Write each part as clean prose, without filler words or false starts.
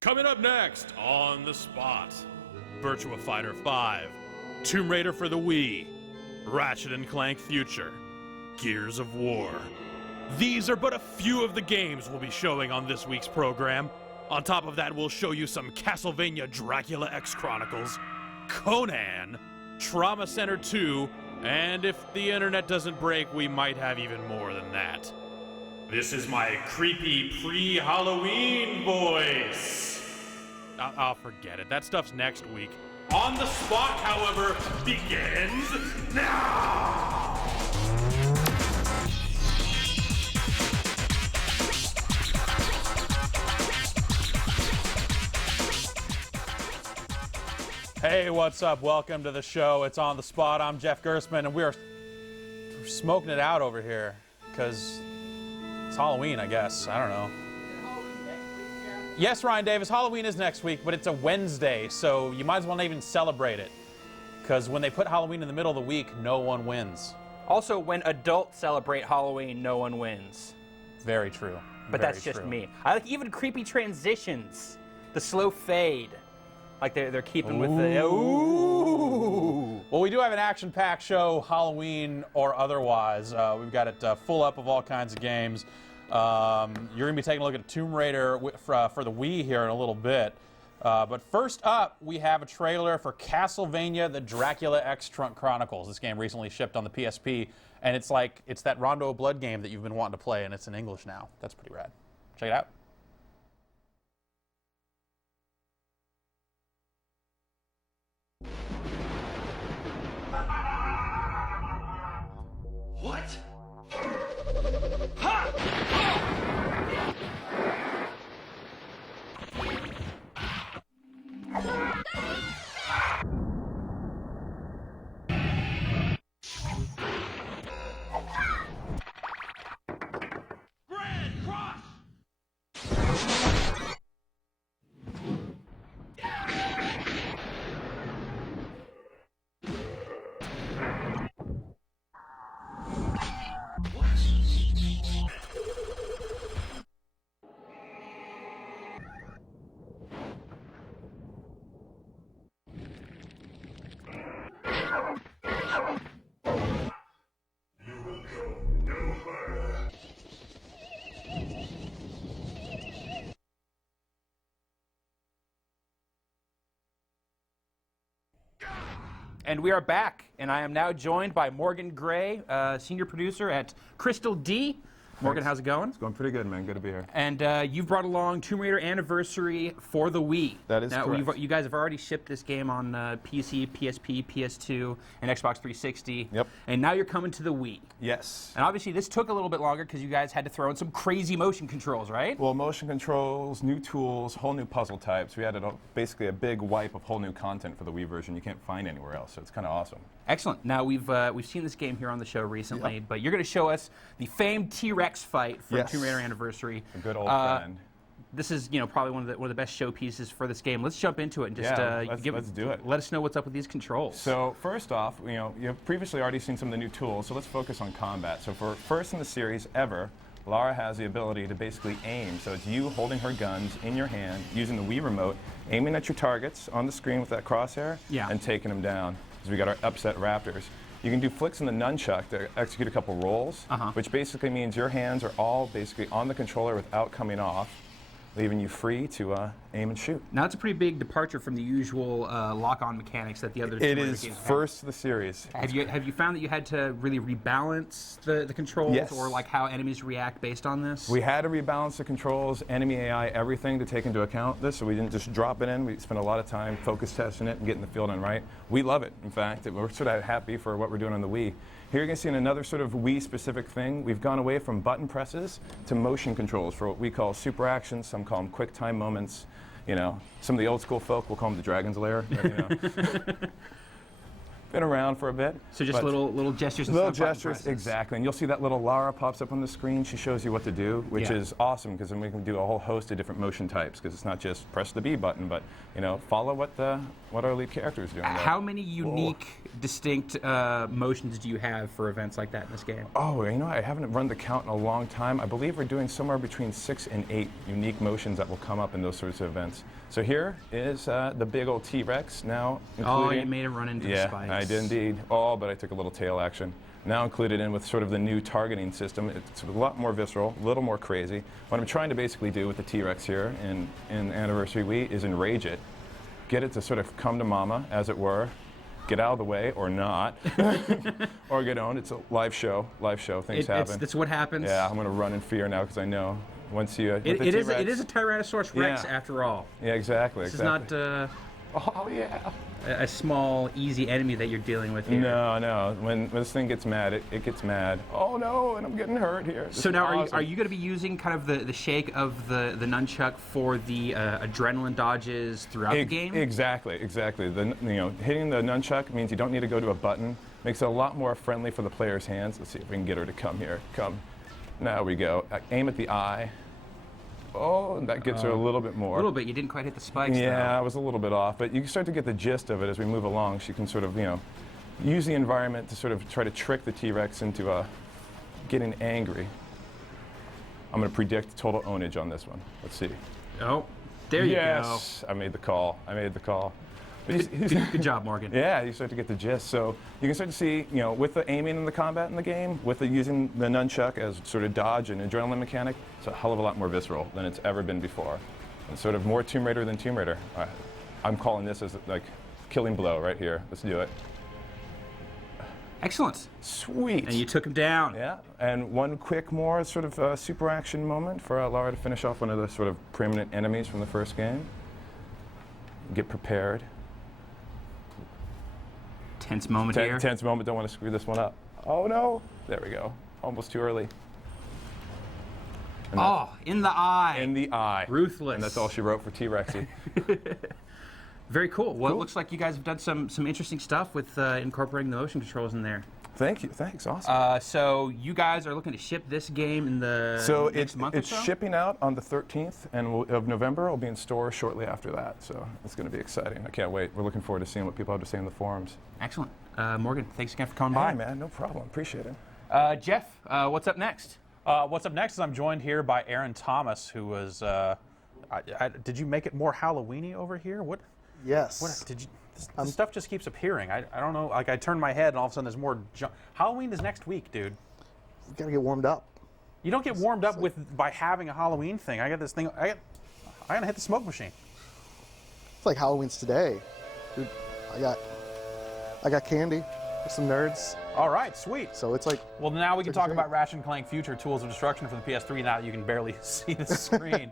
Coming up next on the spot, Virtua Fighter 5, Tomb Raider for the Wii, Ratchet & Clank Future, Gears of War. These are but a few of the games we'll be showing on this week's program. On top of that, we'll show you some Castlevania Dracula X Chronicles, Conan, Trauma Center 2, and if the internet doesn't break, we might have even more than that. This is my creepy pre-Halloween voice. I'll forget it. That stuff's next week. On the Spot, however, begins now! Hey, what's up? Welcome to the show. It's On the Spot. I'm Jeff Gerstmann, and we're smoking it out over here because it's Halloween, I guess. I don't know. Yes, Ryan Davis, Halloween is next week, but it's a Wednesday, so you might as well not even celebrate it. Because when they put Halloween in the middle of the week, no one wins. Also, when adults celebrate Halloween, no one wins. Very true. But Very that's just true. me. I like even creepy transitions. The slow fade. Like they're keeping with the... Ooh! Well, we do have an action-packed show, Halloween or otherwise. We've got it full up of all kinds of games. You're going to be taking a look at Tomb Raider for the Wii here in a little bit. But first up, we have a trailer for Castlevania the Dracula X Chronicles. This game recently shipped on the PSP, and it's that Rondo of Blood game that you've been wanting to play, and it's in English now. That's pretty rad. Check it out. What? Grand Cross! And we are back, and I am now joined by Morgan Gray, senior producer at Crystal D. Morgan, how's it going? It's going pretty good, man. Good to be here. And you've brought along Tomb Raider Anniversary for the Wii. That is correct. You guys have already shipped this game on PC, PSP, PS2, and Xbox 360. Yep. And now you're coming to the Wii. Yes. And obviously this took a little bit longer because you guys had to throw in some crazy motion controls, right? Well, motion controls, new tools, whole new puzzle types. We had basically a big wipe of whole new content for the Wii version you can't find anywhere else, so it's kind of awesome. Excellent. Now we've seen this game here on the show recently, Yep. but you're going to show us the famed T-Rex fight from Yes. Tomb Raider Anniversary. A good old friend. This is, probably one of the best showpieces for this game. Let's jump into it and just let's do it. Let us know what's up with these controls. So first off, you've previously already seen some of the new tools, so let's focus on combat. So for first in the series ever, Lara has the ability to basically aim. So it's you holding her guns in your hand, using the Wii remote, aiming at your targets on the screen with that crosshair, Yeah. and taking them down. Because we got our upset raptors. You can do flicks in the nunchuck to execute a couple rolls, which basically means your hands are all basically on the controller without coming off, leaving you free to aim and shoot. Now, it's a pretty big departure from the usual lock-on mechanics that the other Tomb It Raider is games have. first of the series. Have you found that you had to really rebalance the controls, Yes. or like how enemies react based on this? We had to rebalance the controls, enemy AI, everything to take into account this, so we didn't just drop it in. We spent a lot of time focus testing it and getting the feel done right. We love it, in fact. We're sort of happy for what we're doing on the Wii. Here you're going to see another sort of Wii-specific thing. We've gone away from button presses to motion controls for what we call super actions. Some call them quick time moments. Some of the old school folk will call them the Dragon's Lair. But, been around for a bit. So just but- little gestures and Little some button gestures, presses. exactly. And you'll see that little Lara pops up on the screen. She shows you what to do, which Yeah. is awesome because then we can do a whole host of different motion types because it's not just press the B button, but follow what our lead character is doing. there. How many unique, distinct motions do you have for events like that in this game? Oh, I haven't run the count in a long time. I believe we're doing somewhere between 6 and 8 unique motions that will come up in those sorts of events. So here is the big old T-Rex now. Oh, including- you made him run into the Yeah, spikes. I did indeed. Oh, but I took a little tail action. Now included in with sort of the new targeting system. It's a lot more visceral, a little more crazy. What I'm trying to basically do with the T-Rex here in Anniversary Wii is enrage it, get it to sort of come to mama, as it were, get out of the way or not, or get owned. It's a live show, things happen. That's what happens. Yeah, I'm going to run in fear now because I know once you. with the It is T-Rex- a Tyrannosaurus Rex Yeah. after all. Yeah, exactly. This exactly. is not Oh yeah. a small, easy enemy that you're dealing with here. No. When this thing gets mad, it gets mad. Oh no, and I'm getting hurt here. This So is now, awesome. are you going to be using kind of the shake of the nunchuck for the adrenaline dodges throughout the game? Exactly. Hitting the nunchuck means you don't need to go to a button. Makes it a lot more friendly for the player's hands. Let's see if we can get her to come here. Come. Now we go. Aim at the eye. Oh, and that gets her a little bit more. A little bit. You didn't quite hit the spikes. Yeah, I though. was a little bit off, but you can start to get the gist of it as we move along. She can sort of, use the environment to sort of try to trick the T-Rex into getting angry. I'm going to predict total ownage on this one. Let's see. Oh, there you Yes, I made the call. But go. Good job, Morgan. yeah, you start to get the gist. So you can start to see, with the aiming and the combat in the game, with the using the nunchuck as sort of dodge and adrenaline mechanic, it's a hell of a lot more visceral than it's ever been before. It's sort of more Tomb Raider than Tomb Raider. I'm calling this as like killing blow right here. Let's do it. Excellent. Sweet. And you took him down. Yeah, and one quick more sort of super action moment for Lara to finish off one of the sort of preeminent enemies from the first game. Get prepared. Tense moment here. Tense moment, don't want to screw this one up. Oh no! There we go. Almost too early. And Oh, in the eye. in the eye. Ruthless. And that's all she wrote for T-Rexy. Very cool. Well, it looks like you guys have done some interesting stuff with incorporating the motion controls in there. Thank you. Thanks. Awesome. So you guys are looking to ship this game in the So next month or it's so? shipping out on the 13th of November. It'll be in stores shortly after that. So it's going to be exciting. I can't wait. We're looking forward to seeing what people have to say in the forums. Excellent. Morgan, thanks again for coming Bye, by. man. No problem. Appreciate it. Jeff, what's up next? What's up next is I'm joined here by Aaron Thomas, who was. Did you make it more Halloweeny over here? What Yes. did you? This stuff just keeps appearing. I don't know. Like I turned my head and all of a sudden there's more. Halloween is next week, dude. We gotta get warmed up. You don't get warmed up by having a Halloween thing. I got this thing. I gotta hit the smoke machine. It's like Halloween's today. Dude, I got candy for some nerds. All right, sweet. So it's like, Well, now we can Trick or talk treat. about Ratchet and Clank Future Tools of Destruction for the PS3 now that you can barely see the screen.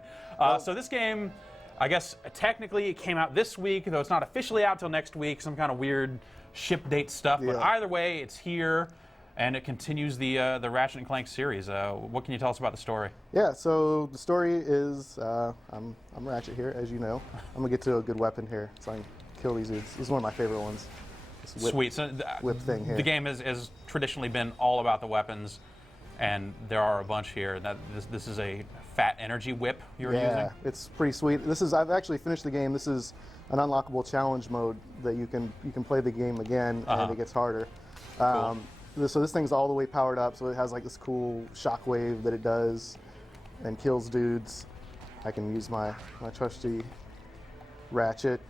So this game, I guess technically it came out this week, though it's not officially out till next week, some kind of weird ship date stuff. But Yeah. either way, it's here, and it continues the Ratchet and Clank series. What can you tell us about the story? yeah, so the story is, I'm Ratchet here, as you know. I'm gonna get to a good weapon here, so I can kill these dudes. This is one of my favorite ones. This whip. Sweet. So whip thing here. The game has traditionally been all about the weapons, and there are a bunch here. This is a fat energy whip you're Yeah, using. it's pretty sweet. I've actually finished the game. This is an unlockable challenge mode that you can play the game again, and it gets harder. So this thing's all the way powered up, so it has like this cool shockwave that it does and kills dudes. I can use my trusty ratchet.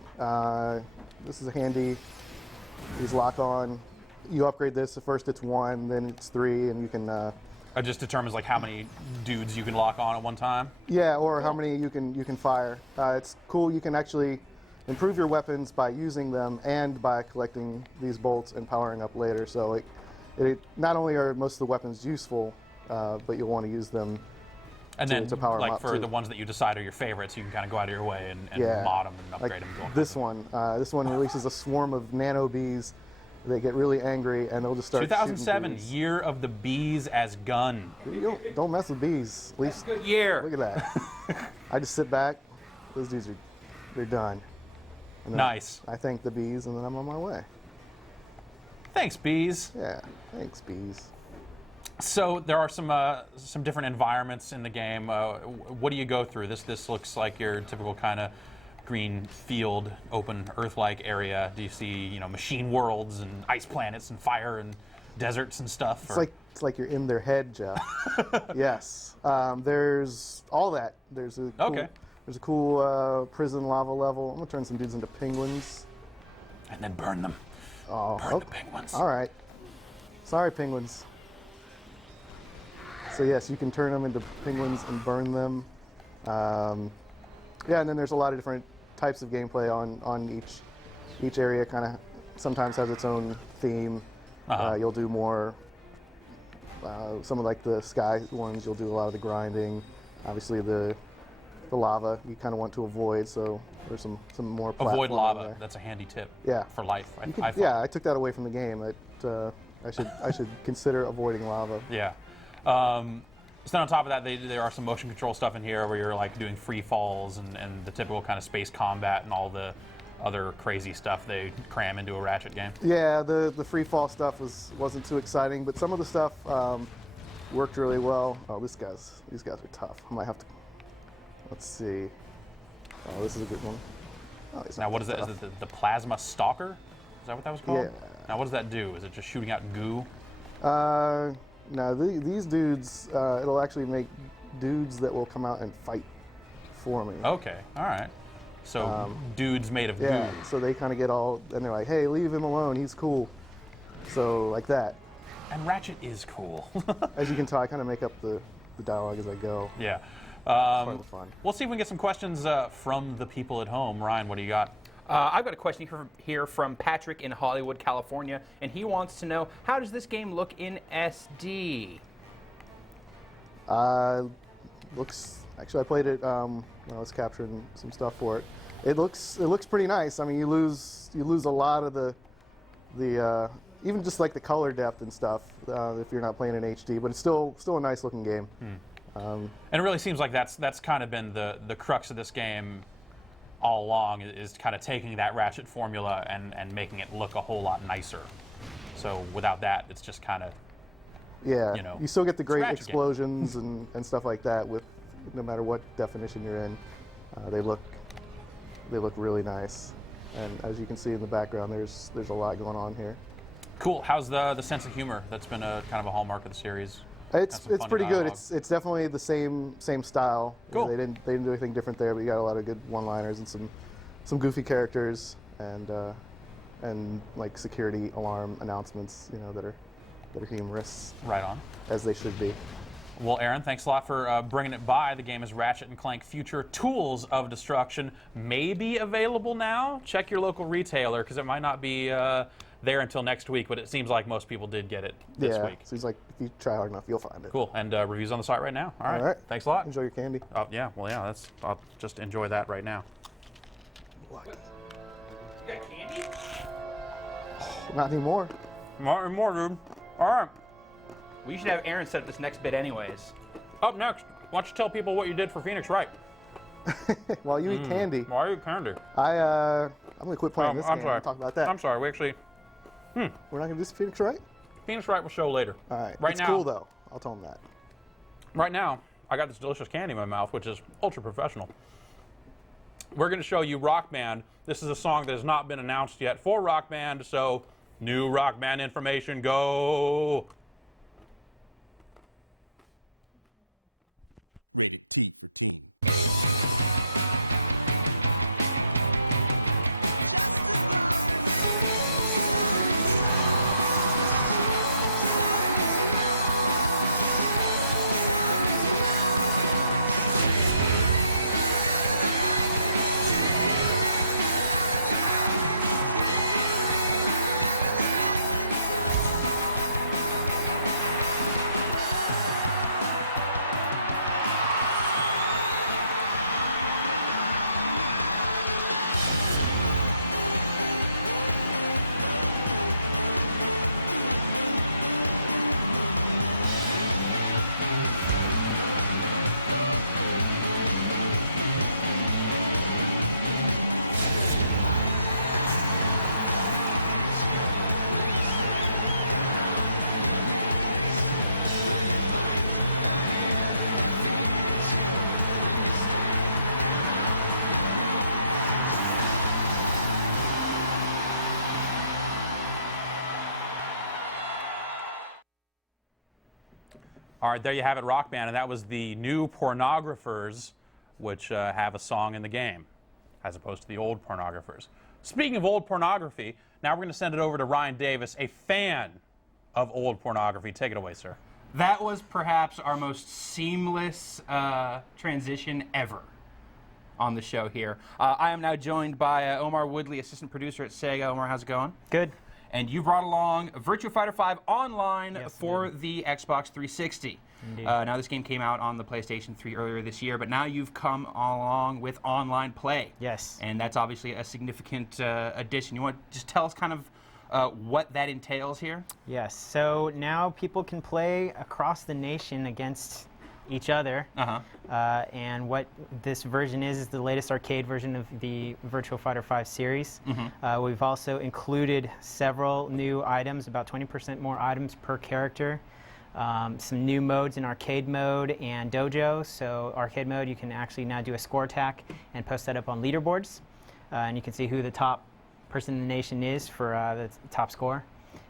This is a handy. These lock on. You upgrade this. At first it's 1, then it's 3, and you can. It just determines like how many dudes you can lock on at one time. Yeah, or how many you can fire. It's cool. You can actually improve your weapons by using them and by collecting these bolts and powering up later. So it not only are most of the weapons useful, but you'll want to use them. And then, to power 'em like up, for too. the ones that you decide are your favorites, you can kind of go out of your way and Yeah, mod them and like upgrade them. this one. This one releases a swarm of nano bees. They get really angry and they'll just start. 2007, shooting dudes. year of the bees as gun. You don't mess with bees. At least Good year. look at that. I just sit back. Those dudes they're done. And then Nice. I thank the bees and then I'm on my way. Thanks, bees. Yeah, thanks, bees. So there are some different environments in the game. What do you go through? This looks like your typical kind of green field, open Earth-like area. Do you see machine worlds and ice planets and fire and deserts and stuff? It's like you're in their head, Jeff. Yes. There's all that. There's a cool prison lava level. I'm gonna turn some dudes into penguins. And then burn them. Oh, Burn the penguins. All right. Sorry, penguins. So yes, you can turn them into penguins and burn them. Yeah, and then there's a lot of different types of gameplay on each area. Kind of sometimes has its own theme. You'll do more. Some of like the sky ones, you'll do a lot of the grinding. Obviously, the lava you kind of want to avoid. So there's some more. Avoid lava. There. That's a handy tip. Yeah. For life. I took that away from the game. I should consider avoiding lava. Yeah. So on top of that, there are some motion control stuff in here where you're like doing free falls and the typical kind of space combat and all the other crazy stuff they cram into a Ratchet game. Yeah, the free fall stuff wasn't too exciting, but some of the stuff worked really well. Oh, these guys are tough. I might have to. Let's see. Oh, this is a good one. Oh, now, what is that? Is it the Plasma Stalker? Is that what that was called? Yeah. Now, what does that do? Is it just shooting out goo? No, these dudes, it'll actually make dudes that will come out and fight for me. Okay, all right. So dudes made of Yeah, goo. so they kind of get all, and they're like, hey, leave him alone, he's cool. So, like that. And Ratchet is cool. As you can tell, I kind of make up the dialogue as I go. Yeah. Part of the fun. We'll see if we can get some questions from the people at home. Ryan, what do you got? I've got a question here from Patrick in Hollywood, California, and he wants to know, how does this game look in SD? Actually, I played it when I was capturing some stuff for it. It looks pretty nice. I mean, you lose a lot of the even just like the color depth and stuff if you're not playing in HD, but it's still a nice looking game. And it really seems like that's kind of been the crux of this game all along, is kind of taking that Ratchet formula and making it look a whole lot nicer. So without that, it's just kind of you still get the great Ratchet explosions and stuff like that with no matter what definition you're in. They look really nice, and as you can see in the background, there's a lot going on here. Cool. How's the sense of humor that's been a kind of a hallmark of the series? It's Has some pretty funny good. dialogue. It's definitely the same style. Cool. They didn't do anything different there, but you got a lot of good one-liners and some goofy characters and like security alarm announcements, that are humorous. Right on. As they should be. Well, Aaron, thanks a lot for bringing it by. The game is Ratchet & Clank Future Tools of Destruction. May be available now. Check your local retailer, because it might not be there until next week, but it seems like most people did get it this week. Seems like if you try hard enough, you'll find it. Cool. And reviews on the site right now. All right. All right. Thanks a lot. Enjoy your candy. Yeah. Well, yeah. I'll just enjoy that right now. Lucky. You got candy? Not anymore. More, dude. All right. We should have Aaron set up this next bit anyways. Up next, why don't you tell people what you did for Phoenix Wright? While you eat candy, Why are you candy? I'm gonna quit playing this I'm game sorry. and talk about that. I'm sorry. We actually We're not gonna do Phoenix Wright? Phoenix Wright will show later. All right. Right it's now, cool though. I'll tell them that. Right now, I got this delicious candy in my mouth, which is ultra professional. We're going to show you Rock Band. This is a song that has not been announced yet for Rock Band, so new Rock Band information, go! Rated T for teen. All right, there you have it, Rock Band, and that was the new Pornographers, which have a song in the game, as opposed to the old Pornographers. Speaking of old pornography, now we're going to send it over to Ryan Davis, a fan of old pornography. Take it away, sir. That was perhaps our most seamless transition ever on the show here. I am now joined by Omar Woodley, assistant producer at Sega. Omar, how's it going? Good. And you brought along Virtua Fighter 5 online Yes, for the Xbox 360. Now, this game came out on the PlayStation 3 earlier this year, but now you've come along with online play. Yes. And that's obviously a significant addition. You want to just tell us kind of what that entails here? Yes. So now people can play across the nation against each other. And what this version is the latest arcade version of the Virtua Fighter 5 series. We've also included several new items, about 20% more items per character. Some new modes in arcade mode and dojo. So arcade mode, you can actually now do a score attack and post that up on leaderboards. And you can see who the top person in the nation is for the top score.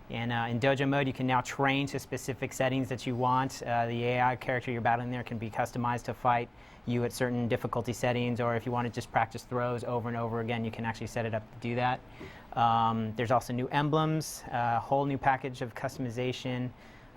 And in dojo mode, you can now train to specific settings that you want. The AI character you're battling there can be customized to fight you at certain difficulty settings, or if you want to just practice throws over and over again, you can actually set it up to do that. There's also new emblems, a whole new package of customization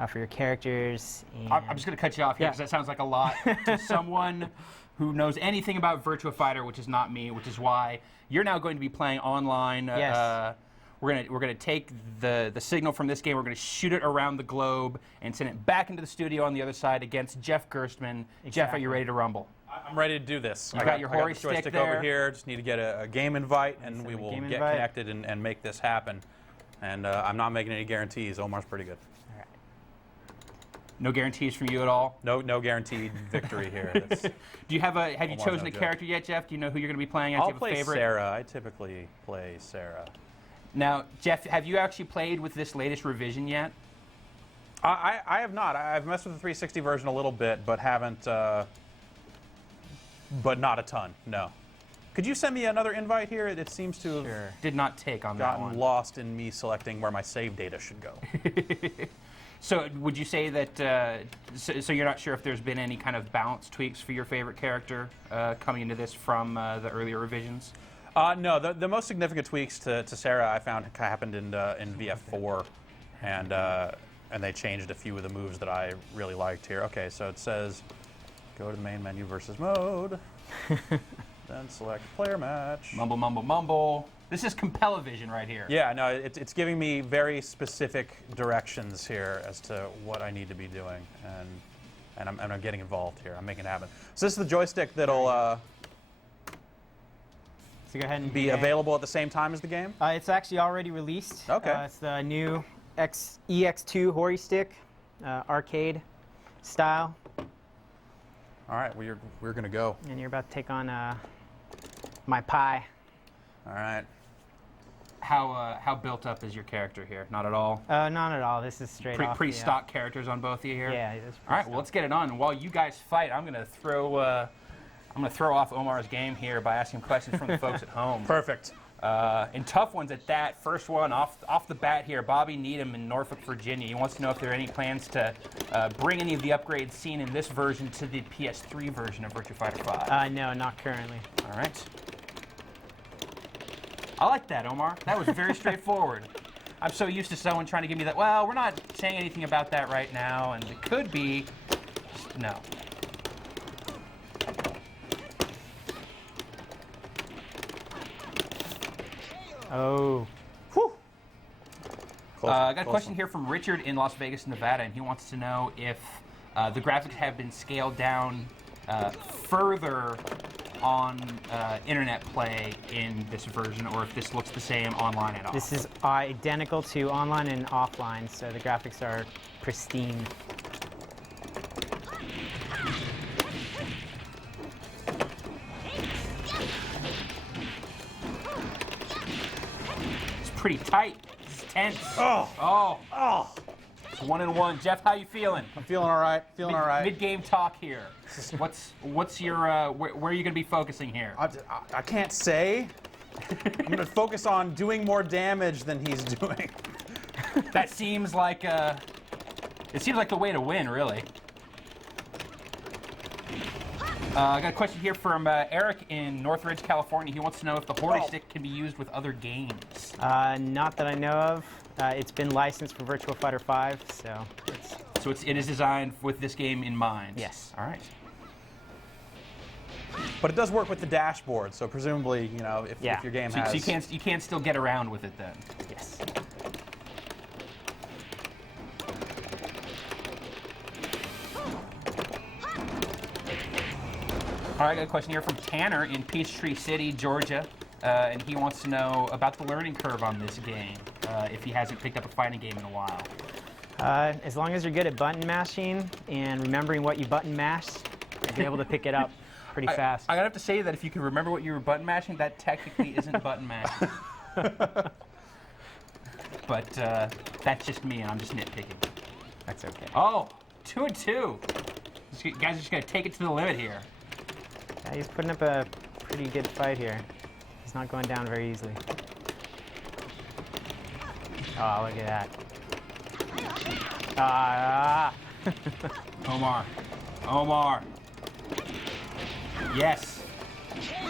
for your characters. And I'm just going to cut you off here because that sounds like a lot to someone who knows anything about Virtua Fighter, which is not me, which is why you're now going to be playing online. Yes. We're gonna take the signal from this game, we're gonna shoot it around the globe and send it back into the studio on the other side against Jeff Gerstmann. Jeff, are you ready to rumble? I'm ready to do this. You got your I got Hori the stick joystick there. over here. Just need to get a game invite, and Send we a will game get invite. connected and make this happen. And I'm not making any guarantees. Omar's pretty good. No guarantees from you at all? No guaranteed victory here. That's- Do you have you Omar's chosen no a joke. character yet, Jeff? Do you know who you're gonna be playing? I'll Do you have play a favorite? Sarah. I typically play Sarah. Now, Jeff, have you actually played with this latest revision yet? I have not. I've messed with the 360 version a little bit, but haven't. But not a ton. No. Could you send me another invite here? It seems to have Did not take on that gotten one. lost in me selecting where my save data should go. So would you say that, so you're not sure if there's been any kind of balance tweaks for your favorite character coming into this from the earlier revisions? No, the most significant tweaks to Sarah I found happened in VF4, and they changed a few of the moves that I really liked here. Okay, so it says go to the main menu versus mode, then select player match. Mumble, mumble, mumble. This is Compel-A-Vision right here. Yeah, no, it's giving me very specific directions here as to what I need to be doing, and I'm getting involved here. I'm making it happen. So this is the joystick that'll So go ahead and be available at the same time as the game? It's actually already released. Okay. It's the new EX2 Hori stick, arcade style, All right, we're gonna go. and you're about to take on my pie. All right. How built up is your character here? Not at all. Not at all. This is straight off. Pretty stock characters on both of you here. Yeah. It's All right, well, let's get it on. And while you guys fight, I'm gonna throw off Omar's game here by asking questions from the folks at home. Perfect. And tough ones at that. First one off the bat here, Bobby Needham in Norfolk, Virginia. He wants to know if there are any plans to bring any of the upgrades seen in this version to the PS3 version of Virtua Fighter 5. No, not currently. All right. I like that, Omar. That was very straightforward. I'm so used to someone trying to give me that, well, we're not saying anything about that right now, and it could be. No. Oh. I got a question here from Richard in Las Vegas, Nevada, and he wants to know if the graphics have been scaled down further on internet play in this version, or if this looks the same online and off. This is identical to online and offline, so the graphics are pristine. It's pretty tight. It's tense. Oh. It's 1-1. Jeff, how you feeling? I'm feeling all right. Feeling all right. Mid-game talk here. What's your where are you going to be focusing here? I can't say. I'm gonna focus on doing more damage than he's doing. That seems like it seems like the way to win, really. I got a question here from Eric in Northridge, California. He wants to know if the Hori stick can be used with other games. Not that I know of. It's been licensed for Virtua Fighter 5, so it is designed with this game in mind. Yes. All right. But it does work with the dashboard, so presumably, you know, if your game has... So you can still get around with it then. yes. All right, I got a question here from Tanner in Peachtree City, Georgia, and he wants to know about the learning curve on this game, if he hasn't picked up a fighting game in a while. As long as you're good at button mashing and remembering what you button mashed, you'll be able to pick it up pretty fast. I gotta have to say that if you can remember what you were button mashing, that technically isn't button mashing. But that's just me, and I'm just nitpicking. That's okay. Oh, 2-2. You guys are just gonna take it to the limit here. Yeah, he's putting up a pretty good fight here. He's not going down very easily. Oh, look at that. Omar. Yes.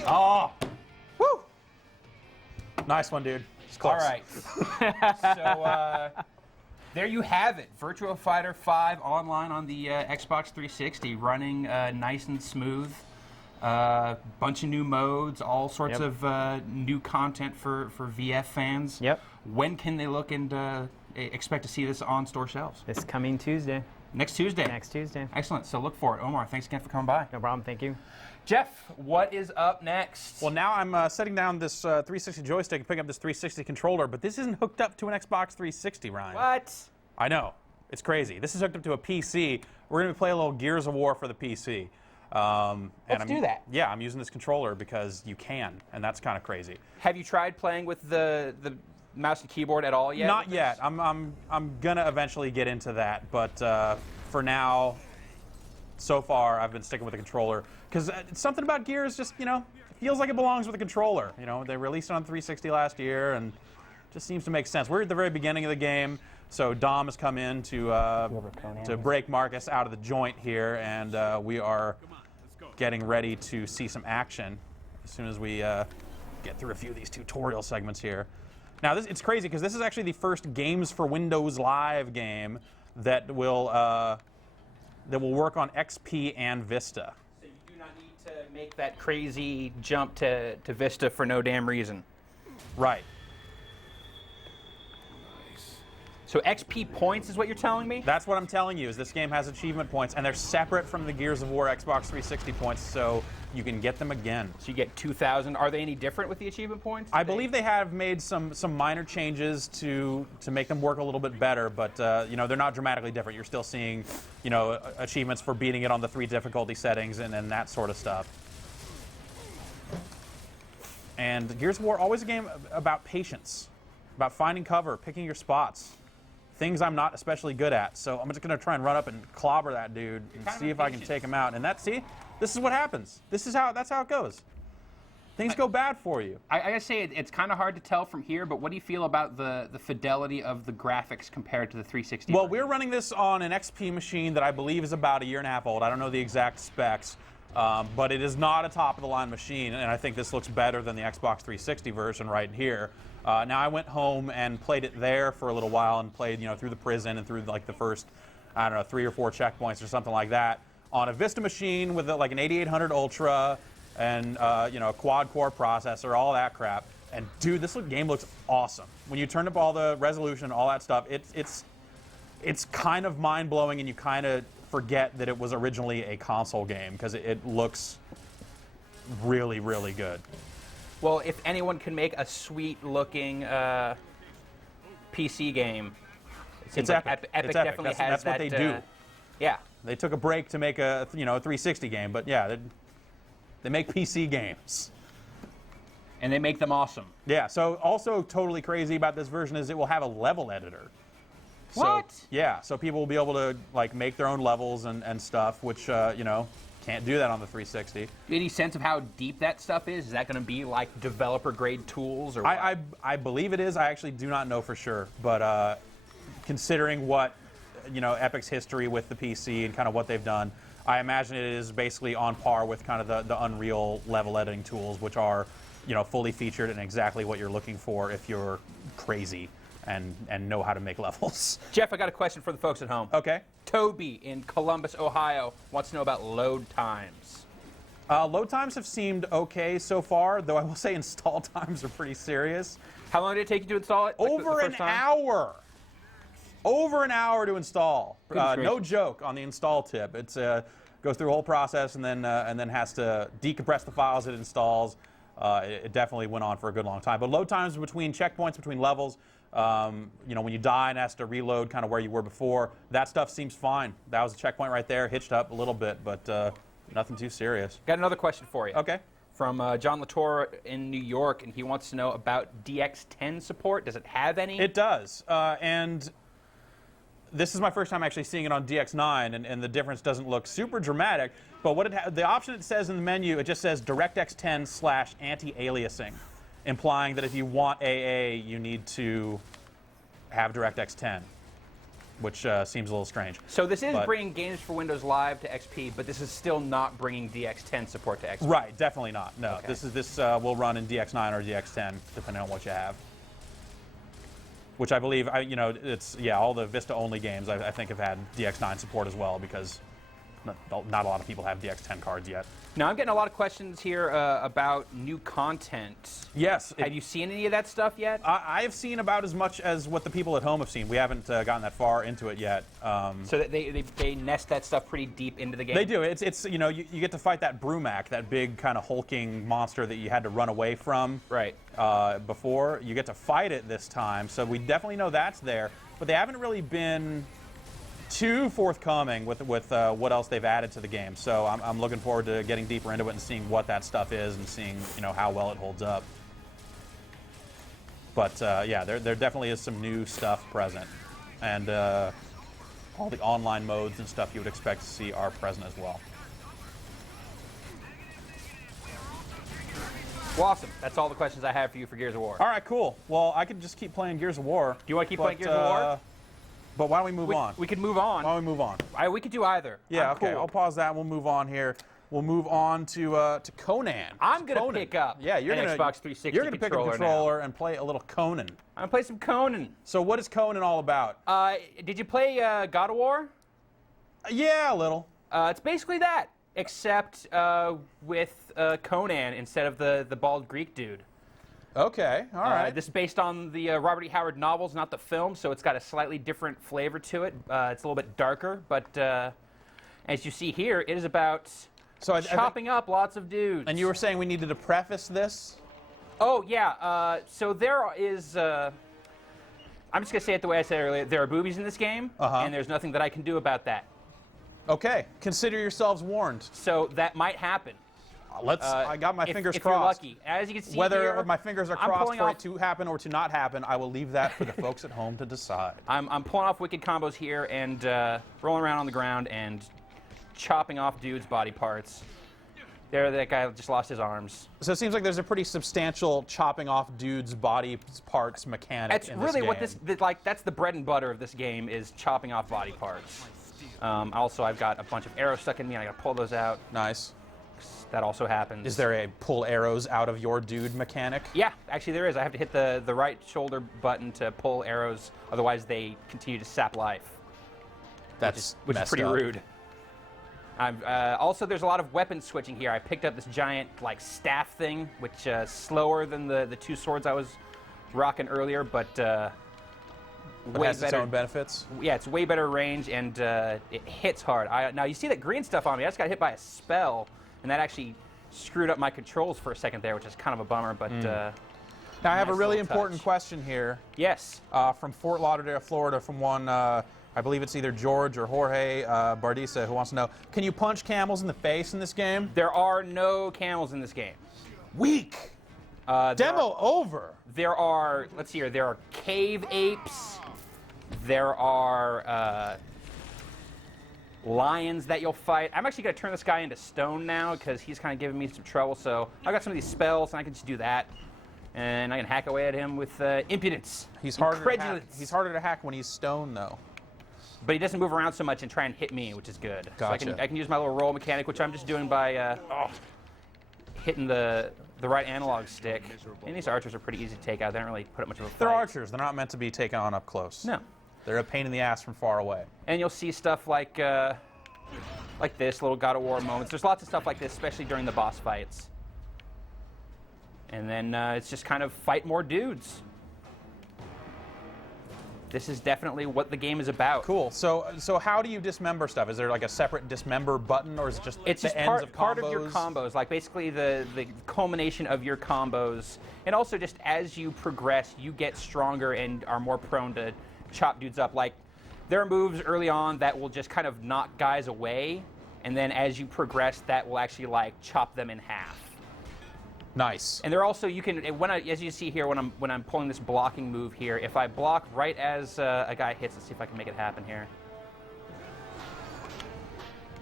Oh. Woo! Nice one, dude. It's close. All right. So there you have it. Virtua Fighter 5 online on the Xbox 360, running nice and smooth. Bunch of new modes, all sorts of new content for VF fans. Yep. When can they look and expect to see this on store shelves? This coming Tuesday. Next Tuesday. Next Tuesday. Excellent. So look for it. Omar, thanks again for coming by. No problem. Thank you. Jeff, what is up next? Well, now I'm setting down this 360 joystick and picking up this 360 controller, but this isn't hooked up to an Xbox 360, Ryan. What? I know. It's crazy. This is hooked up to a PC. We're going to play a little Gears of War for the PC. Let's do that. Yeah, I'm using this controller because you can, and that's kind of crazy. Have you tried playing with the mouse and keyboard at all yet? Not yet. I'm gonna eventually get into that, but for now, so far I've been sticking with the controller because something about Gears just feels like it belongs with a controller. You know, they released it on 360 last year, and just seems to make sense. We're at the very beginning of the game, so Dom has come in to break Marcus out of the joint here, and we are getting ready to see some action as soon as we get through a few of these tutorial segments here. Now, it's crazy because this is actually the first Games for Windows Live game that will work on XP and Vista. So you do not need to make that crazy jump to Vista for no damn reason. Right. So XP points is what you're telling me? That's what I'm telling you, is this game has achievement points, and they're separate from the Gears of War Xbox 360 points, so you can get them again. So you get 2,000. Are they any different with the achievement points? I believe they have made some minor changes to make them work a little bit better, but they're not dramatically different. You're still seeing, achievements for beating it on the 3 difficulty settings and that sort of stuff. And Gears of War, always a game about patience, about finding cover, picking your spots. Things I'm not especially good at, so I'm just going to try and run up and clobber that dude and see if I can take him out. And this is what happens. That's how it goes. Things go bad for you. I gotta say, it's kind of hard to tell from here, but what do you feel about the fidelity of the graphics compared to the 360? Well, we're running this on an XP machine that I believe is about 1.5 years old. I don't know the exact specs, but it is not a top-of-the-line machine, and I think this looks better than the Xbox 360 version right here. Now, I went home and played it there for a little while and played, through the prison and through like the first, 3 or 4 checkpoints or something like that on a Vista machine with like an 8800 Ultra and a quad-core processor, all that crap. And dude, this game looks awesome. When you turn up all the resolution, all that stuff, it's kind of mind-blowing, and you kind of forget that it was originally a console game because it looks really, really good. Well, if anyone can make a sweet-looking PC game, it's Epic. Epic it's definitely Epic. has That's what they do. Yeah. They took a break to make a 360 game, but yeah, they make PC games. And they make them awesome. Yeah, so also totally crazy about this version is it will have a level editor. What? So, yeah, so people will be able to like make their own levels and stuff, which can't do that on the 360. Any sense of how deep that stuff is? Is that going to be like developer-grade tools? Or I believe it is. I actually do not know for sure, but considering what Epic's history with the PC and kind of what they've done, I imagine it is basically on par with kind of the Unreal level editing tools, which are, fully featured and exactly what you're looking for if you're crazy and know how to make levels. Jeff, I got a question for the folks at home. Okay. Toby in Columbus, Ohio wants to know about load times. Load times have seemed okay so far, though I will say install times are pretty serious. How long did it take you to install it? Over an hour. Over an hour to install. No gracious. joke on the install tip. It's goes through a whole process and then has to decompress the files it installs. It definitely went on for a good long time. But load times between checkpoints, between levels, when you die and has to reload kind of where you were before, that stuff seems fine. That was a checkpoint right there, hitched up a little bit, but nothing too serious. Got another question for you. Okay. From John Latour in New York, and he wants to know about DX10 support. Does it have any? It does, and this is my first time actually seeing it on DX9, and the difference doesn't look super dramatic. But what the option it says in the menu, it just says DirectX 10/anti-aliasing, implying that if you want AA, you need to have DirectX 10, which seems a little strange. So this is bringing Games for Windows Live to XP, but this is still not bringing DX10 support to XP. Right, definitely not. No, Okay. this will run in DX9 or DX10, depending on what you have. Which I believe, it's all the Vista only games I think have had DX9 support as well, because not a lot of people have DX10 cards yet. Now I'm getting a lot of questions here about new content. Yes. Have you seen any of that stuff yet? I have seen about as much as what the people at home have seen. We haven't gotten that far into it yet. So that they nest that stuff pretty deep into the game? They do. It's you get to fight that Brumac, that big kind of hulking monster that you had to run away from. Right. Before. You get to fight it this time, so we definitely know that's there. But they haven't really been too forthcoming with what else they've added to the game. So I'm looking forward to getting deeper into it and seeing what that stuff is and seeing how well it holds up. But there definitely is some new stuff present, and all the online modes and stuff you would expect to see are present as well. Well, awesome. That's all the questions I have for you for Gears of War. All right, cool. Well, I could just keep playing Gears of War. Do you want to keep playing Gears of War? But why don't we move on? We could move on. Why don't we move on? We could do either. Yeah, I'm okay. cool. I'll pause that. We'll move on here. We'll move on to Conan. I'm gonna pick up you're an gonna, Xbox 360 You're gonna pick up a controller controller and play a little Conan. I'm gonna play some Conan. So what is Conan all about? Did you play God of War? Yeah, a little. It's basically that, except with Conan instead of the bald Greek dude. Okay, all right. This is based on the Robert E. Howard novels, not the film, so it's got a slightly different flavor to it. It's a little bit darker, but as you see here, it is about chopping up lots of dudes. And you were saying we needed to preface this? Oh, yeah. So there is... I'm just going to say it the way I said earlier. There are boobies in this game, and there's nothing that I can do about that. Okay. Consider yourselves warned. So that might happen. I got my fingers if crossed. You're lucky. As you can see Whether here, my fingers are crossed for it to happen or to not happen, I will leave that for the folks at home to decide. I'm pulling off wicked combos here and rolling around on the ground and chopping off dudes' body parts. There, that guy just lost his arms. So it seems like there's a pretty substantial chopping off dudes' body parts mechanic That's in really this game. that's the bread and butter of this game is chopping off body parts. Also, I've got a bunch of arrows stuck in me, and I gotta pull those out. Nice. That also happens. Is there a pull arrows out of your dude mechanic? Yeah, actually there is. I have to hit the right shoulder button to pull arrows, otherwise they continue to sap life. Which is pretty rude. Also, there's a lot of weapon switching here. I picked up this giant staff thing, which is slower than the two swords I was rocking earlier, but way has better. Its own benefits. Yeah, it's way better range and it hits hard. Now you see that green stuff on me. I just got hit by a spell, and that actually screwed up my controls for a second there, which is kind of a bummer. But now I have a really important touch. question here. Yes. From Fort Lauderdale, Florida, from one. I believe it's either George or Jorge Bardisa who wants to know, can you punch camels in the face in this game? There are no camels in this game. Weak. Demo over. There are, let's see here, there are cave apes. There are lions that you'll fight. I'm actually going to turn this guy into stone now because he's kind of giving me some trouble. So I've got some of these spells, and I can just do that. And I can hack away at him with impudence. He's harder to hack when he's stone, though. but he doesn't move around so much and try and hit me, which is good. Gotcha. So I can use my little roll mechanic, which I'm just doing by hitting the right analog stick. And these archers are pretty easy to take out. They don't really put up much of a fight. They're archers. They're not meant to be taken on up close. No. They're a pain in the ass from far away. And you'll see stuff like this, little God of War moments. There's lots of stuff like this, especially during the boss fights. And then it's just kind of fight more dudes. This is definitely what the game is about. Cool. So how do you dismember stuff? Is there like a separate dismember button, or is it just It's the just ends of combos? part of your combos, like basically the culmination of your combos. And also just as you progress, you get stronger and are more prone to chop dudes up. Like there are moves early on that will just kind of knock guys away, and then as you progress, that will actually like chop them in half. Nice. And they're also, you can, as you see here, when I'm pulling this blocking move here, if I block right as a guy hits, let's see if I can make it happen here.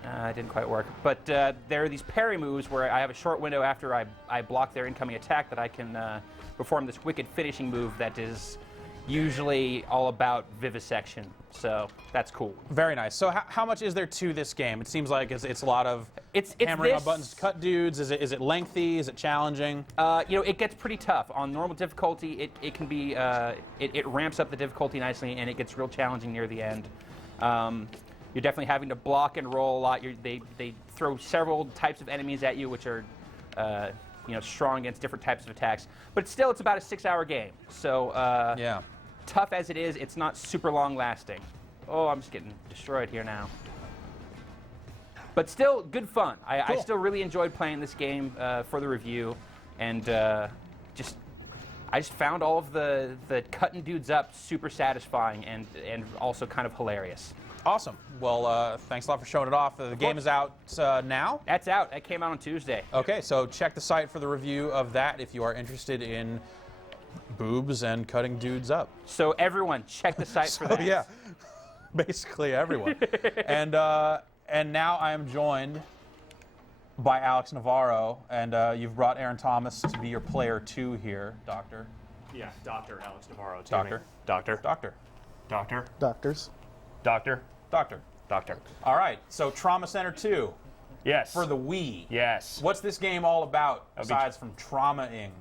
It didn't quite work. But there are these parry moves where I have a short window after I block their incoming attack that I can perform this wicked finishing move that is usually all about vivisection. So that's cool. Very nice. So how much is there to this game? It seems like it's a lot of hammering on buttons to cut dudes. Is it lengthy? Is it challenging? It gets pretty tough. On normal difficulty, it can be, it ramps up the difficulty nicely, and it gets real challenging near the end. You're definitely having to block and roll a lot. They throw several types of enemies at you, which are strong against different types of attacks. But still, it's about a 6-hour game. So yeah. Tough as it is, it's not super long lasting. Oh, I'm just getting destroyed here now. But still, good fun. I still really enjoyed playing this game for the review, and I just found all of the cutting dudes up super satisfying and also kind of hilarious. Awesome. Well, thanks a lot for showing it off. The game is out now? That's out. That came out on Tuesday. Okay, so check the site for the review of that if you are interested in boobs and cutting dudes up. So everyone, check the site for that. Yeah, basically everyone. and now I am joined by Alex Navarro, and you've brought Aaron Thomas to be your player 2 here, Doctor. Yeah, Dr. Alex Navarro. Doctor. Doctor. Doctor. Doctor. Doctors. Doctor. Doctor. Doctor. All right, so Trauma Center 2 Yes. for the Wii. Yes. What's this game all about, aside from trauma-ing?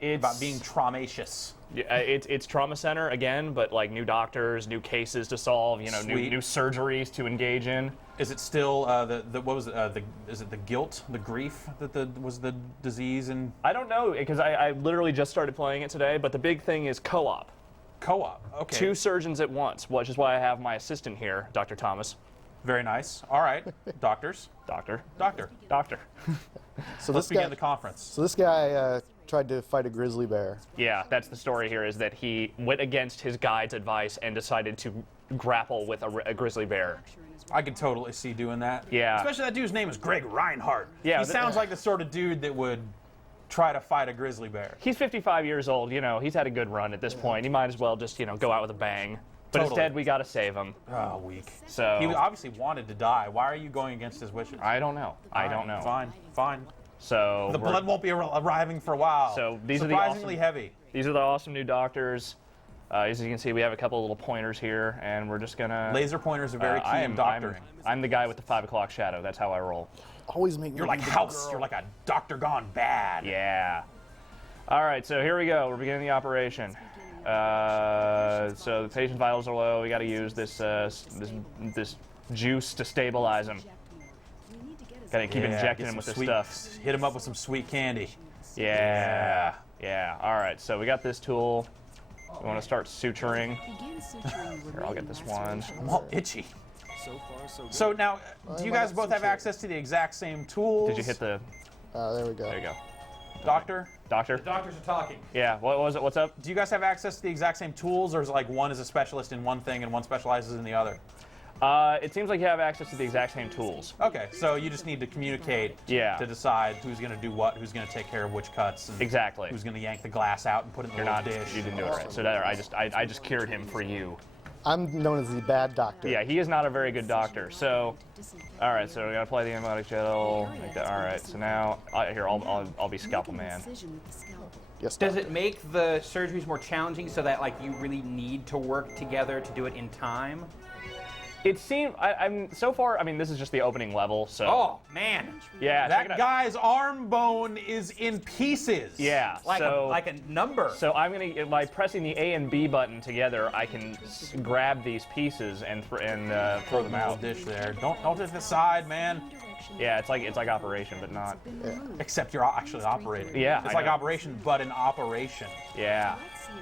It's About being traumacious. it's Trauma Center again, but like new doctors, new cases to solve, new Sweet. new surgeries to engage in. Is it still is it the guilt, the grief that was the disease and I don't know because I literally just started playing it today, but the big thing is co-op. co-op? Okay. 2 surgeons at once, which is why I have my assistant here, Dr. Thomas. Very nice. All right, doctors. Doctor. Doctor. Doctor. So Let's this begin guy, the conference. so this guy tried to fight a grizzly bear. Yeah, that's the story here, is that he went against his guide's advice and decided to grapple with a grizzly bear. I could totally see doing that. Yeah. Especially that dude's name is Greg Reinhardt. Yeah, He sounds like the sort of dude that would try to fight a grizzly bear. He's 55 years old, he's had a good run at this point. He might as well just, go out with a bang. But Totally. instead, we got to save him. Oh, weak. So He obviously wanted to die. Why are you going against his wishes? I don't know. I don't know. Fine. So The blood won't be arriving for a while. So these are the surprisingly awesome- heavy. These are the awesome new doctors. As you can see, we have a couple of little pointers here, and we're just gonna. Laser pointers are very key in doctoring. I'm the guy with the 5 o'clock shadow. That's how I roll. Always make me You're like the House. girl. You're like a doctor gone bad. Yeah. All right, so here we go. We're beginning the operation. So the patient's vitals are low. We got to use this juice to stabilize him. Got to keep injecting get him with some this sweet, stuff. Hit him up with some sweet candy. Yeah. All right, so we got this tool. We want to start suturing. Here, I'll get this one. I'm all itchy. So now, do you guys both have access to the exact same tools? Did you hit the? There we go. There you go. Doctor? Doctor? Doctors are talking. Yeah. What was it? What's up? Do you guys have access to the exact same tools, or is it like one is a specialist in one thing and one specializes in the other? It seems like you have access to the exact same tools. Okay, so you just need to communicate to decide who's going to do what, who's going to take care of which cuts, and Exactly. who's going to yank the glass out and put it in the You're little not. dish. You didn't do it right. So that, I just cured him for you. I'm known as the bad doctor. Yeah, he is not a very good doctor. So, all right. So we gotta apply the antibiotic gel. Like that. All right. So now, here I'll be scalpel man. Yes. Does doctor. it make the surgeries more challenging so that like you really need to work together to do it in time? It seemed. I'm so far. I mean, this is just the opening level, so. Oh man, Yeah. check it That out. guy's arm bone is in pieces. Yeah. like so, a number. So I'm gonna, by pressing the A and B button together, I can grab these pieces and throw them out. Dish there. Don't hit the side, man. Yeah, it's like Operation, but not. Except you're actually operating. Yeah, It's I like know. Operation, but an operation. Yeah.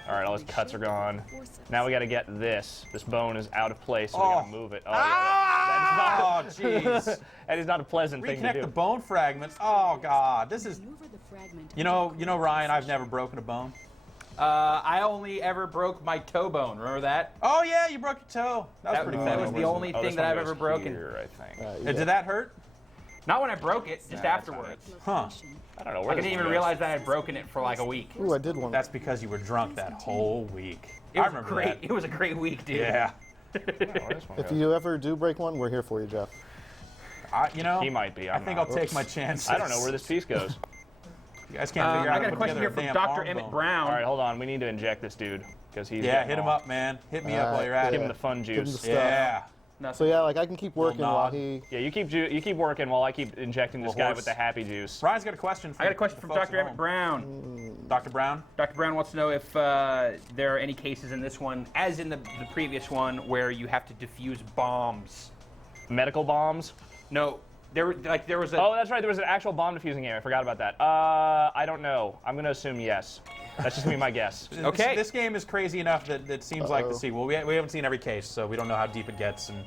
All right, all his cuts are gone. Now we got to get this. This bone is out of place, so we got to move it. Oh, Oh, yeah. jeez. That is not a pleasant thing to Reconnect do. the bone fragments. Oh, God. This is. You know, Ryan, I've never broken a bone. I only ever broke my toe bone. Remember that? Oh, yeah, you broke your toe. That was pretty that fun. was the only Oh, thing this that one I've goes ever broken. here, I think. And did that hurt? Not when I broke it, just afterwards. Huh. I don't know where I this didn't one even goes. realize that I had broken it for like a week. Ooh, I did one. That's because you were drunk that whole week. It I was remember great. that. It was a great week, dude. Yeah. Oh, where this one If goes. you ever do break one, we're here for you, Jeff. He might be. I think I'll take my chances. I don't know where this piece goes. You guys can't figure out I how got to a put question together here a from damn Dr. arm Emmett bone. Brown. All right, hold on. We need to inject this dude because he's. Yeah, getting hit him all- up, man. Hit me up while you're at Give it. him the fun Give him the juice. stuff. Yeah. So yeah, like I can keep working while nod. he. Yeah, you keep working while I keep injecting this Little guy horse. with the happy juice. Ryan's got a question. I got a question the from folks Dr. at Emmett home. Brown. Dr. Brown? Dr. Brown wants to know if there are any cases in this one, as in the previous one, where you have to defuse bombs. Medical bombs. No, there was a. Oh, that's right. There was an actual bomb defusing game. I forgot about that. I don't know. I'm gonna assume yes. That's just gonna be my guess. Okay. This game is crazy enough that it seems like the sequel. We haven't seen every case, so we don't know how deep it gets and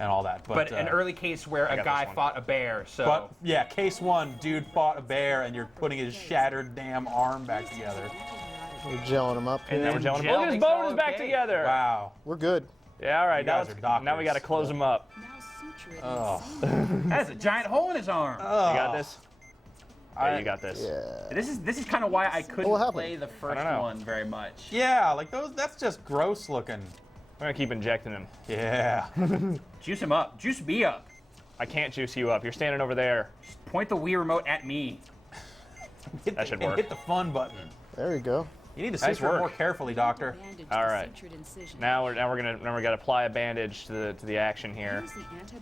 all that. But an early case where a got guy this one. fought a bear. So. But yeah, case one, dude fought a bear, and you're putting his shattered damn arm back together. We're gelling him up. And Here. now we're gelling. Gel Look, his makes bone all is back okay. together. Wow. We're good. Yeah, all right. You Now, guys are doctors. now we gotta close him up. Oh. That's a giant hole in his arm. You got this. Yeah, you got this. Yeah. This is kind of why I couldn't What happened? play the first know. one very much. Yeah, like those. That's just gross looking. I'm gonna keep injecting him. Yeah. Juice him up. Juice me up. I can't juice you up. You're standing over there. Point the Wii remote at me. That should And work. hit the fun button. There you go. You need to Nice suture it work. more carefully, doctor. All right. Now we're gonna apply a bandage to the action here.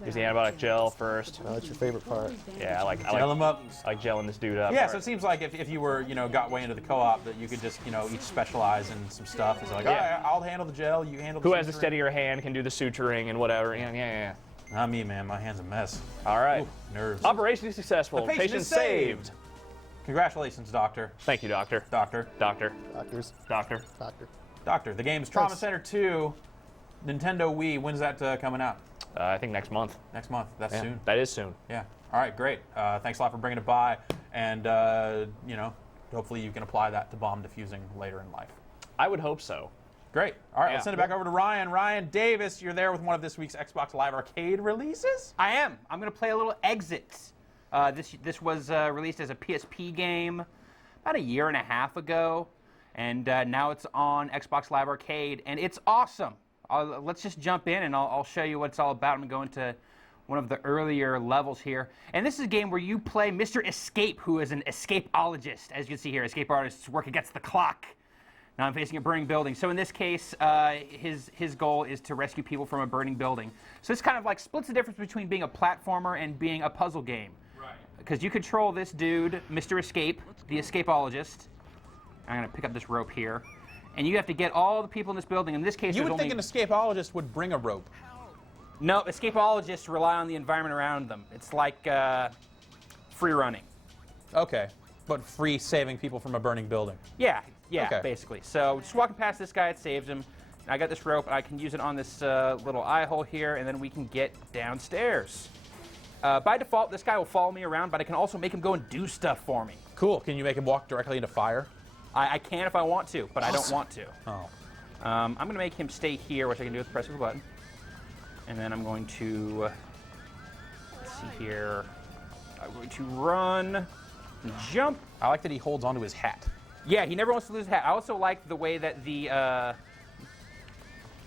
Use the antibiotic gel first. Oh, that's your favorite part. Yeah, I like Gel him up. I like gelling this dude up. Yeah, All so right. it seems like if you were, got way into the co-op, that you could just, each specialize in some stuff. It's like, Yeah. all right, I'll handle the gel, you handle the Who has a suturing. steadier hand can do the suturing and whatever. Yeah. Not me, man. My hand's a mess. All right. Ooh, nerves. Operation is successful. The patient is saved. Congratulations, doctor. Thank you, doctor. Doctor. Doctor. Doctors. Doctor. Doctor. Doctor. The game's Trauma Yes. Center 2, Nintendo Wii. When's that coming out? I think next month. Next month. That's Yeah, soon. that is soon. Yeah. All right, great. Thanks a lot for bringing it by. And, hopefully you can apply that to bomb diffusing later in life. I would hope so. Great. All right, Yeah. let's send it back over to Ryan. Ryan Davis, you're there with one of this week's Xbox Live Arcade releases? I am. I'm going to play a little Exit. This was released as a PSP game about a year and a half ago, and now it's on Xbox Live Arcade, and it's awesome. Let's just jump in, and I'll show you what it's all about. I'm going to go into one of the earlier levels here. And this is a game where you play Mr. Escape, who is an escapeologist. As you can see here, escape artists work against the clock. Now I'm facing a burning building. So in this case, his goal is to rescue people from a burning building. So this kind of like splits the difference between being a platformer and being a puzzle game. Right. Because you control this dude, Mr. Escape, the escapeologist. I'm going to pick up this rope here. And you have to get all the people in this building. In this case, You there's would only... think an escapeologist would bring a rope. No, escapeologists rely on the environment around them. It's like free running. Okay, but free saving people from a burning building. Yeah, Okay. basically. So just walking past this guy, it saves him. I got this rope. I can use it on this little eye hole here, and then we can get downstairs. By default, this guy will follow me around, but I can also make him go and do stuff for me. Cool. Can you make him walk directly into fire? I can if I want to, but I don't want to. Oh. I'm going to make him stay here, which I can do with the press of a button. And then I'm going to, let's see here, I'm going to run and jump. I like that he holds onto his hat. Yeah, he never wants to lose his hat. I also like the way that the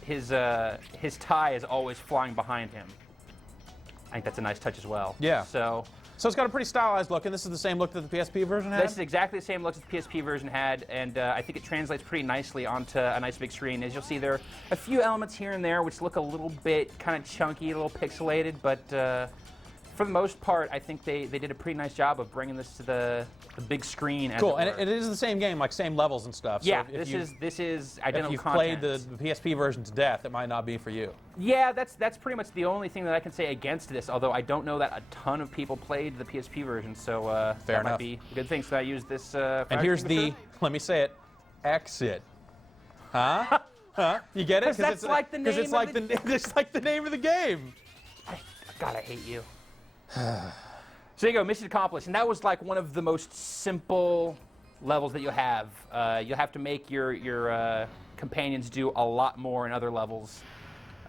his tie is always flying behind him. I think that's a nice touch as well. Yeah. So So it's got a pretty stylized look, and this is the same look that the PSP version had? This is exactly the same look as the PSP version had, and I think it translates pretty nicely onto a nice big screen. As you'll see, there are a few elements here and there which look a little bit kind of chunky, a little pixelated, but for the most part, I think they did a pretty nice job of bringing this to the big screen. As Cool, it and were. it is the same game, like same levels and stuff. Yeah, so this is if identical you've content. played the PSP version to death, it might not be for you. Yeah, that's pretty much the only thing that I can say against this, although I don't know that a ton of people played the PSP version, so Fair that enough. might be a good thing. So I used this And here's the, let me say it, exit. Huh? Huh? You get it? 'Cause that's like the name it's of like the- it's like the name of the game. God, I hate you. So there you go, mission accomplished. And that was like one of the most simple levels that you'll have. You'll have to make your companions do a lot more in other levels.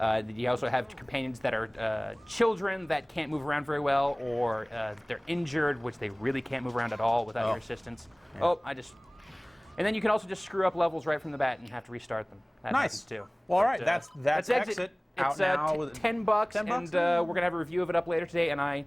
You also have companions that are children that can't move around very well, or they're injured, which they really can't move around at all without your assistance. Yeah. Oh, and then you can also just screw up levels right from the bat and have to restart them. That Nice. happens too. Well, all But, right, that's Exit. Out It's now with $10, $10? and we're gonna have a review of it up later today, and I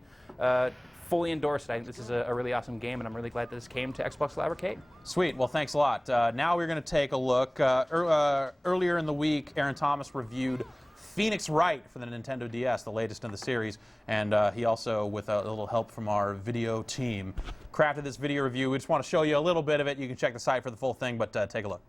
fully endorse it. I think this is a really awesome game, and I'm really glad that this came to Xbox Live Arcade. Sweet. Well, thanks a lot. Now we're going to take a look. Earlier in the week, Aaron Thomas reviewed Phoenix Wright for the Nintendo DS, the latest in the series, and he also, with a little help from our video team, crafted this video review. We just want to show you a little bit of it. You can check the site for the full thing, but take a look.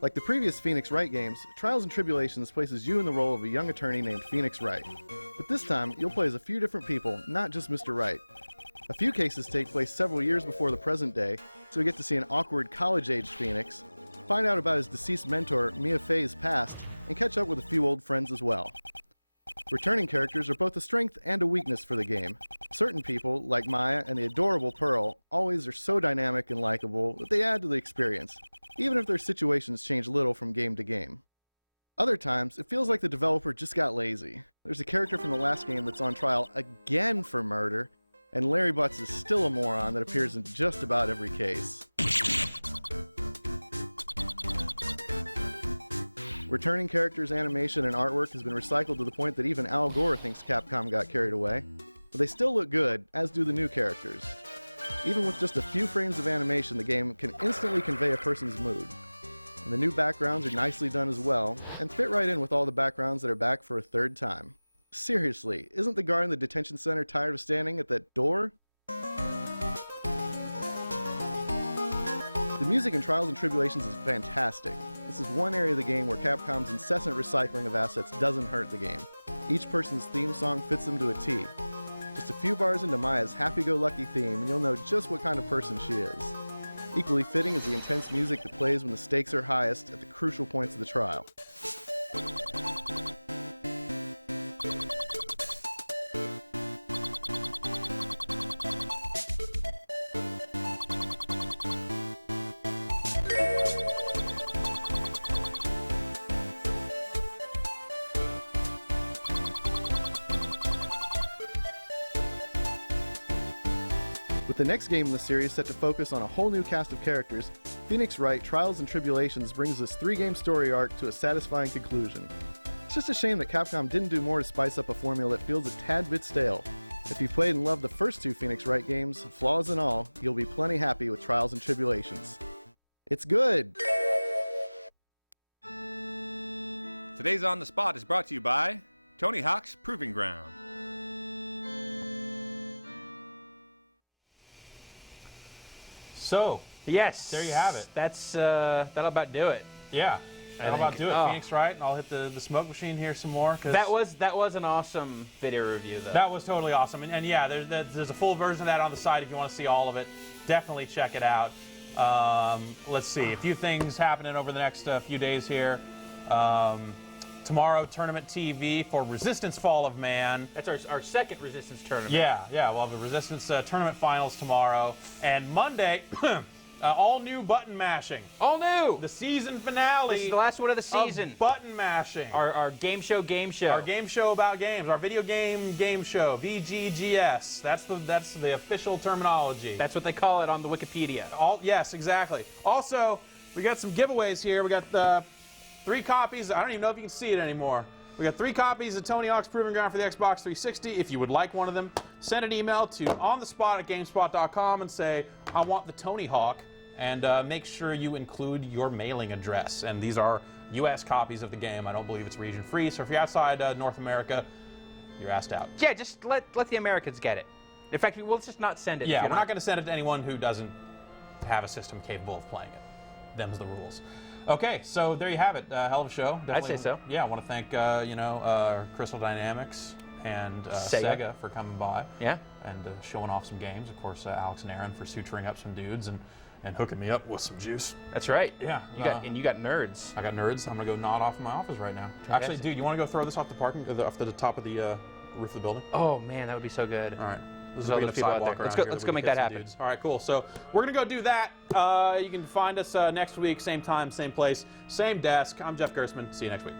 Like the previous Phoenix Wright games, Trials and Tribulations places you in the role of a young attorney named Phoenix Wright. But this time, you'll play as a few different people, not just Mr. Wright. A few cases take place several years before the present day, so we get to see an awkward college-aged Phoenix, find out about his deceased mentor, Mia Fey's past, and catch up with a few old friends as well. Returning characters are both a strength and a weakness for the game. Certain people, like Maya and the adorable Pearl, always are so dynamic and likable that they add to the experience, even if their situations change little from game to game. Other times, it feels like the developer just got lazy. There's a character from the last game that's on trial again for murder, and Larry Butts is still a moron that appears in just about every case. Returning characters' animation and artwork has been recycled to the point that even Al Gore thinks Capcom got carried away. But they still look good, as do the new characters. Even with just a few frames of animation, the game can instantly convey a person's mood. And the new backgrounds are nicely done as well, and fit right in with all the backgrounds that are back for a third time. Seriously, isn't the guard in the detention center tired of standing at that door? The music in Trials and Tribulations is fantastic. This is one area of the game where Capcom's incessant recycling of assets doesn't hurt the game. Each person's theme song fits them to a T. Just a few bars into Maya's happy-go-lucky theme and you'll know just what kind of person she is. Equally fitting is the intense music that plays when the stakes are highest at the crucial points of the trial. With the next game in the series set to focus on a whole new cast of characters, Phoenix Wright Trials and Tribulations brings this 3-game story arc to a satisfying conclusion. It's just a shame that Capcom didn't do more to spice up a formula that feels a tad bit stale. If you played and loved the first 2 Phoenix Wright games, flaws and all, you'll be plenty happy with Trials and Tribulations. It's good! Today's On the Spot is brought to you by Tony Hawk's Proving Ground. So, Yes. there you have it. That'll about do it. Yeah. That'll about think. do it. Oh. Phoenix Wright, and I'll hit the smoke machine here some more. 'Cause That was an awesome video review, though. that was totally awesome. And yeah, there's a full version of that on the site if you want to see all of it. Definitely check it out. Let's see. A few things happening over the next few days here. Tomorrow, Tournament TV for Resistance Fall of Man. That's our second Resistance tournament. Yeah, we'll have the Resistance Tournament Finals tomorrow. And Monday, all new button mashing. All new. The season finale. This is the last one of the season. Of button mashing. Our game show. Our game show about games. Our video game show. VGGS. That's the official terminology. That's what they call it on the Wikipedia. Yes, exactly. Also, we got some giveaways here. We got 3 copies. I don't even know if you can see it anymore. We got 3 copies of Tony Hawk's Proving Ground for the Xbox 360. If you would like one of them, send an email to onthespot@gamespot.com and say, I want the Tony Hawk, and make sure you include your mailing address. And these are U.S. copies of the game. I don't believe it's region free, so if you're outside North America, you're asked out. Yeah, just let the Americans get it. In fact, we'll just not send it. Yeah, we're not going to send it to anyone who doesn't have a system capable of playing it. Them's the rules. Okay, so there you have it. Hell of a show. I'd say so. Yeah, I want to thank Crystal Dynamics and Sega for coming by. Yeah. And showing off some games. Of course, Alex and Aaron for suturing up some dudes and hooking me up with some juice. That's right. Yeah. You got nerds. I got nerds. I'm gonna go nod off in my office right now. Actually, dude, you want to go throw this off the parking, off the top of the roof of the building? Oh man, that would be so good. All right. There's other people out there. Let's go make that happen. All right, cool. So we're going to go do that. You can find us next week, same time, same place, same desk. I'm Jeff Gersman. See you next week.